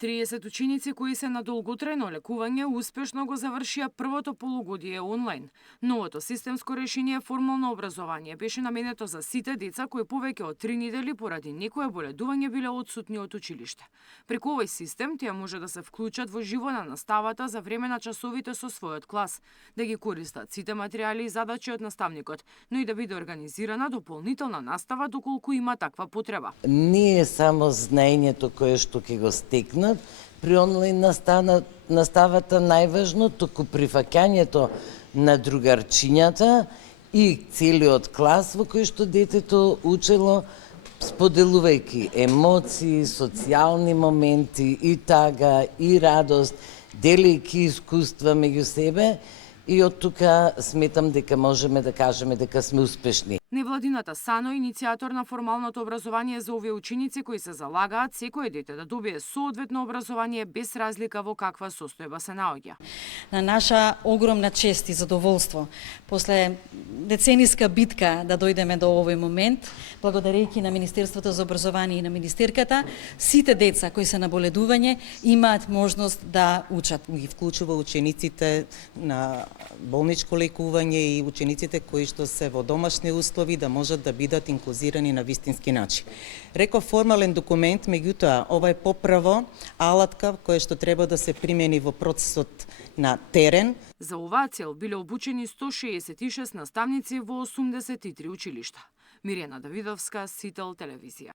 30 ученици кои се на долготрајно лекување успешно го завршија првото полугодие онлайн. Новото системско решение формално образование беше наменето за сите деца кои повеќе од 3 недели поради некое боледување биле отсутни од училиште. Преку овој систем тие може да се вклучат во живо на наставата за време на часовите со својот клас, да ги користат сите материјали и задачи од наставникот, но и да биде организирана дополнителна настава доколку има таква потреба. Не е само знаењето кое што ќе го стекнат при онлайн наставата најважно, туку прифаќањето на другарчињата и целиот клас во кој што детето учело, споделувајќи емоции, социјални моменти, и тага, и радост, делејќи искуства меѓу себе, и од тука сметам дека можеме да кажеме дека сме успешни. Невладината САНО е иницијатор на формалното образование за овие ученици кои се залагаат секое дете да добие соодветно образование без разлика во каква состојба се наоѓа. На наша огромна чест и задоволство, после децениска битка да дојдеме до овој момент, благодарејќи на Министерството за образование и на министерката, сите деца кои се на боледување имаат можност да учат. Ги вклучува учениците на болничко лекување и учениците кои што се во домашни услови да можат да бидат инклузирани на вистински начин. Реков формален документ, меѓутоа ова е поправо алатка која што треба да се примени во процесот на терен. За оваа цел биле обучени 166 наставници во 83 училишта. Мирјана Давидовска, Сител телевизија.